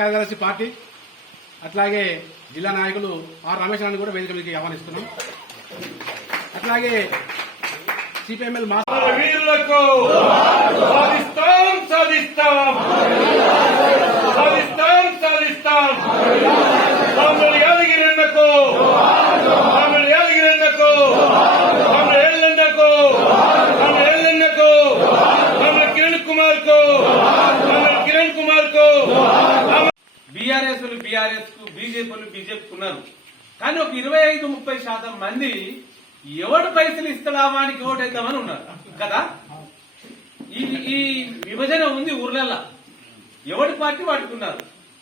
కార్యదర్శి పార్టీ అట్లాగే జిల్లా నాయకులు ఆర్ రమేష్ కూడా వేదిక మీదకి ఆహ్వానిస్తున్నాం. అట్లాగే సిపిఎంఎల్ మా వీరులకు సాధిస్తాం సాధిస్తాం. సాధిస్తాం సాధిస్తాం. యాదగిరి ఇస్తాడా ఓటేద్దామని ఉన్నారు. కదా? ఈ ఈ విభజన ఉంది ఊర్లల్ల. ఎవడి పార్టీ పట్టుకున్నారు ఉన్నారు?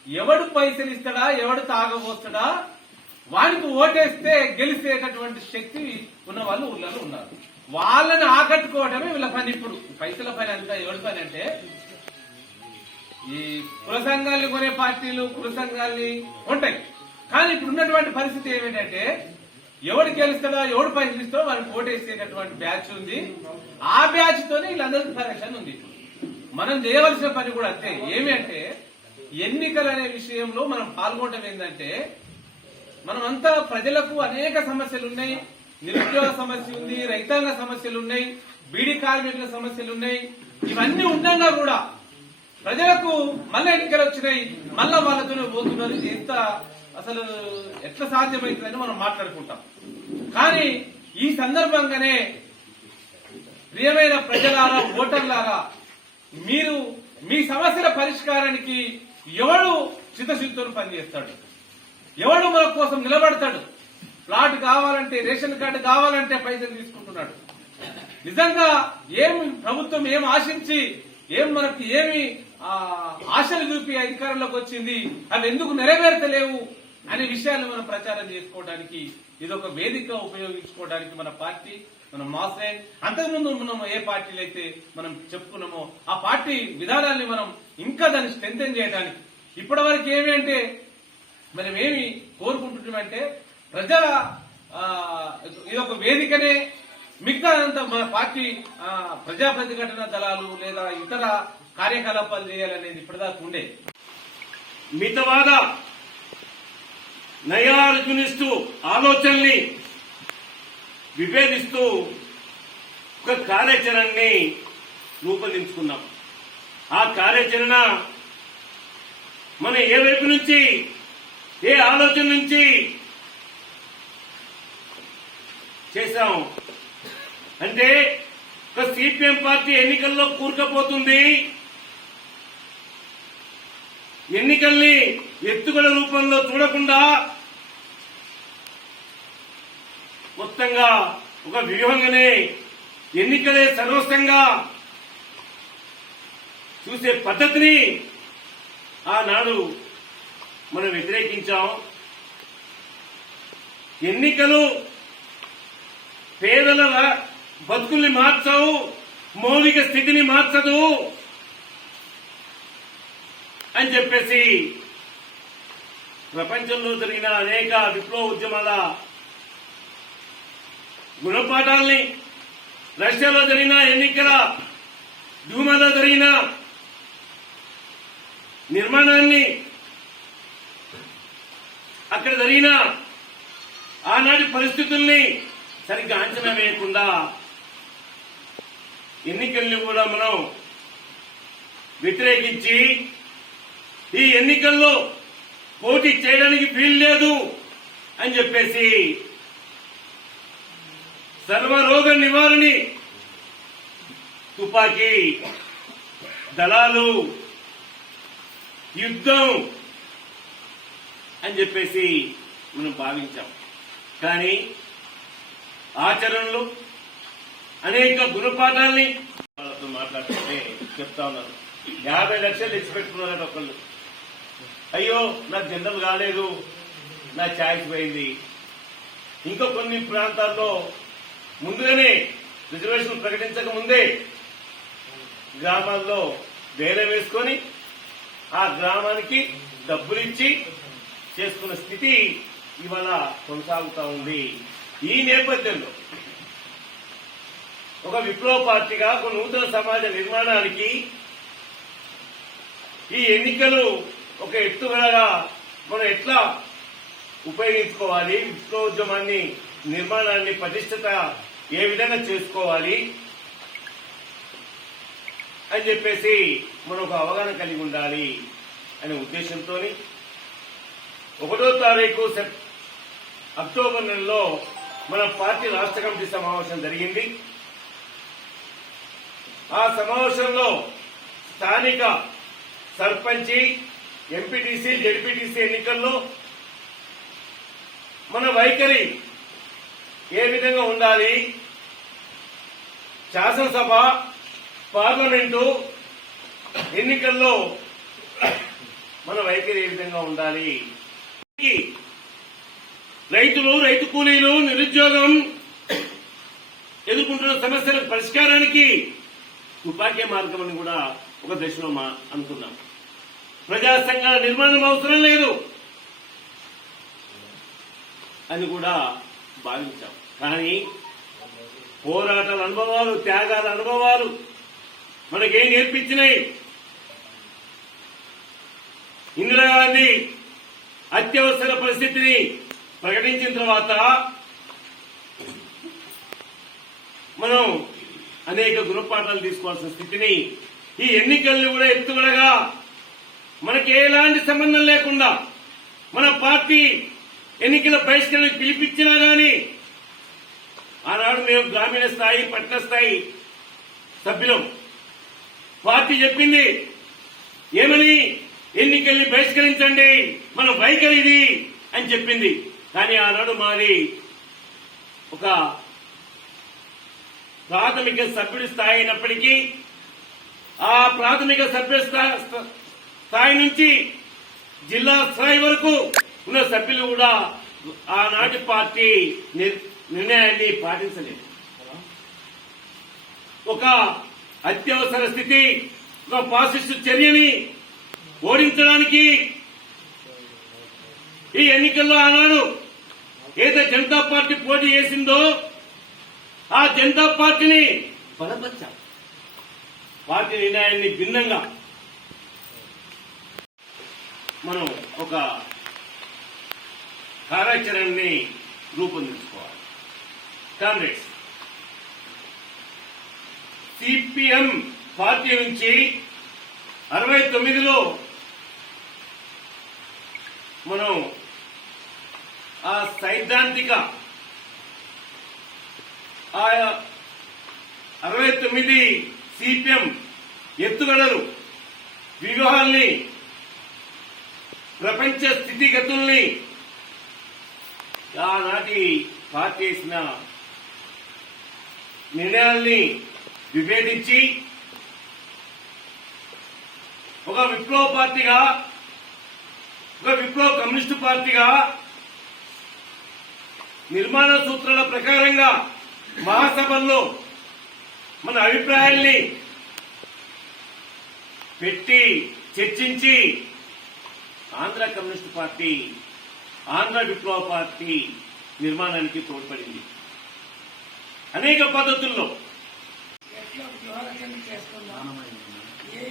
ఎవడు పైసలు ఇస్తాడా? ఎవడు తాగబోస్తాడా? వాడికి ఓటేస్తే గెలిచేటటువంటి శక్తి ఉన్న వాళ్ళు ఊర్లలో ఉన్నారు. వాళ్ళని ఆకట్టుకోవడమే వీళ్ళ పని ఇప్పుడు. పైసల పని అంతా ఎవడి పని అంటే ఈ కుల సంఘాలు కొనే పార్టీలు కుల సంఘాలని ఉంటాయి. కానీ ఇప్పుడు ఉన్నటువంటి పరిస్థితి ఏమిటంటే ఎవడు గెలుస్తాడో ఎవడు పరిశీలిస్తాడో ఇస్తాడో ఓటేసేటటువంటి బ్యాచ్ ఉంది. ఆ బ్యాచ్ తోనే వీళ్ళందరికీ పరీక్షణ ఉంది. మనం చేయవలసిన పని కూడా అంతే. ఏమి అంటే ఎన్నికలు అనే విషయంలో మనం పాల్గొనడం ఏంటంటే మనమంతా ప్రజలకు అనేక సమస్యలు ఉన్నాయి. నిరుద్యోగ సమస్య ఉంది రైతాంగ సమస్యలు ఉన్నాయి బీడీ కార్మికుల సమస్యలు ఉన్నాయి. ఇవన్నీ ఉండగా కూడా ప్రజలకు మళ్ళీ ఎన్నికలు వచ్చినాయి. మళ్ళా వాళ్ళతోనే పోతున్నారు. ఎంత అసలు ఎట్లా సాధ్యమవుతుందని మనం మాట్లాడుకుంటాం. కానీ ఈ సందర్భంగానే ప్రియమైన ప్రజలారా ఓటర్లారా మీరు మీ సమస్యల పరిష్కారానికి ఎవడు చిత్తశుద్ధితో పనిచేస్తాడు? ఎవడు మన కోసం నిలబడతాడు? ప్లాట్ కావాలంటే రేషన్ కార్డు కావాలంటే పైసలు తీసుకుంటున్నాడు. నిజంగా ఏం ప్రభుత్వం ఏం ఆశించి ఏం మనకి ఏమి ఆశలు చూపి అధికారంలోకి వచ్చింది అవి ఎందుకు నెరవేర్తలేవు? అనే విషయాన్ని మనం ప్రచారం చేసుకోవడానికి ఇది ఒక వేదిక ఉపయోగించుకోవడానికి మన పార్టీ మన మాస్లైన్ అంతకుముందు మనం ఏ పార్టీలు అయితే మనం చెప్పుకున్నామో ఆ పార్టీ విధానాన్ని మనం ఇంకా దాన్ని స్ట్రెంగ్ చేయడానికి. ఇప్పటి వరకు ఏమి అంటే మనం ఏమి కోరుకుంటున్నామంటే ప్రజల ఆ, వేదికనే మిగతా అంతా మన పార్టీ ఆ, ప్రజా ప్రతిఘటన దళాలు లేదా ఇతర కార్యకలాపాలు చేయాలనేది ఇప్పటిదాకా ఉండే. మితవాద నయార్జునిస్తూ ఆలోచనని విభేదిస్తూ ఒక కార్యాచరణని రూపొందించుకున్నాం. ఆ కార్యాచరణ మన ఏ వైపు నుంచి ఏ ఆలోచన నుంచి చేశాం? అంటే ఒక సిపిఎం పార్టీ ఎన్నికల్లో కూరుకపోతుంది. ఎన్నికల్ని ఎత్తుగల రూపంలో చూడకుండా మొత్తంగా ఒక వ్యూహంగానే ఎన్నికలే సర్వస్వంగా చూసే పద్ధతిని ఆనాడు మనం వ్యతిరేకించాం. ఎన్నికలు పేదల బతుకుల్ని మార్చవు మౌలిక స్థితిని మార్చదు. అని చెప్పేసి ప్రపంచంలో జరిగిన అనేక విప్లవ ఉద్యమాల గుణపాఠాల్ని రష్యాలో జరిగిన ఎన్నికల డ్యూమాలో జరిగిన నిర్మాణాన్ని అక్కడ జరిగిన ఆనాటి పరిస్థితుల్ని సరిగ్గా అంచనా వేయకుండా ఎన్నికల్ని కూడా మనం వ్యతిరేకించి ఈ ఎన్నికల్లో పోటీ చేయడానికి వీలు లేదు అని చెప్పేసి సర్వరోగ నివారణి తుపాకీ దళాలు యుద్ధం అని చెప్పేసి మనం భావించాం. కానీ ఆచరణలు అనేక గుణపాఠాల్ని వాళ్ళతో మాట్లాడుతుంటే చెప్తా ఉన్నారు. యాభై లక్షలు ఇచ్చి పెట్టుకున్నారట ఒకళ్ళు. అయ్యో నాకు జనరల్ కాలేదు. నా ఛాయిస్ పోయింది. ఇంకా కొన్ని ప్రాంతాల్లో ముందుగానే రిజర్వేషన్ ప్రకటించక ముందే గ్రామాల్లో వేరే వేసుకొని ఆ గ్రామానికి డబ్బులిచ్చి చేసుకున్న స్థితి ఇవాళ కొనసాగుతా ఉంది. ఈ నేపథ్యంలో ఒక విప్లవ పార్టీగా ఒక నూతన సమాజ నిర్మాణానికి ఈ ఎన్నికలు ఒక ఎత్తుగడగా మనం ఎట్లా ఉపయోగించుకోవాలి? విప్లవోద్యమాన్ని నిర్మాణాన్ని పటిష్టత ఏ విధంగా చేసుకోవాలి? అని చెప్పేసి మనం ఒక అవగాహన కలిగి ఉండాలి అనే ఉద్దేశంతో ఒకటో తారీఖు సెప్ అక్టోబర్ నెలలో మన పార్టీ రాష్ట్ర కమిటీ సమావేశం జరిగింది. ఆ సమావేశంలో స్థానిక సర్పంచి ఎంపీటీసీ జడ్పీటీసీ ఎన్నికల్లో మన వైఖరి ఏ విధంగా ఉండాలి? శాసనసభ పార్లమెంటు ఎన్నికల్లో మన వైఖరి ఏ విధంగా ఉండాలి? రైతులు రైతు కూలీలు నిరుద్యోగం ఎదుర్కొంటున్న సమస్యల పరిష్కారానికి ఉపాధ్యాయ మార్గం అని కూడా ఒక దశలో మా అనుకున్నాం. ప్రజా సంఘాల నిర్మాణం అవసరం లేదు. అని కూడా భావించాం. కానీ పోరాటాల అనుభవాలు త్యాగాల అనుభవాలు మనకేం నేర్పించినాయి? ఇందిరాగాంధీ అత్యవసర పరిస్థితిని ప్రకటించిన తర్వాత మనం అనేక గుణపాఠాలు తీసుకోవాల్సిన స్థితిని ఈ ఎన్నికల్ని కూడా ఎత్తుగడగా మనకి ఎలాంటి సంబంధం లేకుండా మన పార్టీ ఎన్నికల బహిష్కరణకు పిలిపించినా గాని ఆనాడు మేము గ్రామీణ స్థాయి పట్టణ స్థాయి సభ్యులం. పార్టీ చెప్పింది ఏమని? ఎన్నికల్ని బహిష్కరించండి. మన వైఖరి ఇది అని చెప్పింది. కానీ ఆనాడు మాది ఒక ప్రాథమిక సభ్యుడి స్థాయి అయినప్పటికీ ఆ ప్రాథమిక సభ్య స్థా- స్థాయి నుంచి జిల్లా స్థాయి వరకు ఉన్న సభ్యులు కూడా ఆనాటి పార్టీ నిర్- నిర్ణయాన్ని పాటించలేదు. ఒక అత్యవసర స్థితి ఒక పాసిస్ట్ చర్యని ఓడించడానికి ఈ ఎన్నికల్లో ఆనాడు ఏదైతే జనతా పార్టీ పోటీ చేసిందో ఆ జనతా పార్టీని బలపరిచాం. పార్టీ నిర్ణయాన్ని భిన్నంగా మనం ఒక కార్యాచరణని రూపొందించుకోవాలి. కాంగ్రెస్ సిపిఎం పార్టీ నుంచి అరవై తొమ్మిదిలో మనం ఆ సైద్ధాంతిక ఆ అరవై తొమ్మిది సిపిఎం ఎత్తుగడలు వివాహాల్ని ప్రపంచ స్థితిగతుల్ని ఆనాటి పార్టీ చేసిన నిర్ణయాల్ని విభేదించి ఒక విప్లవ పార్టీగా ఒక విప్లవ కమ్యూనిస్టు పార్టీగా నిర్మాణ సూత్రాల ప్రకారంగా మహాసభల్లో మన అభిప్రాయాల్ని పెట్టి చర్చించి ఆంధ్ర కమ్యూనిస్ట్ పార్టీ ఆంధ్ర విప్లవ పార్టీ నిర్మాణానికి తోడ్పడింది. అనేక పద్ధతుల్లో ఏ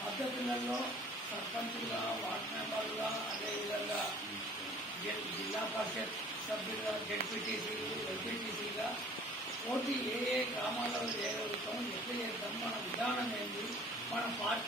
పద్ధతులలో సర్పంచులుగా వార్డు మెంబర్లుగా అదేవిధంగా జిల్లా పరిషత్ సభ్యులుగా జడ్పీటీసీలు ఎంపీటీసీగా పోటీ ఏ ఏ గ్రామాలలో చేయగలుగుతాం ఎట్లా చేద్దాం మన విధానం ఏంటి మన పార్టీ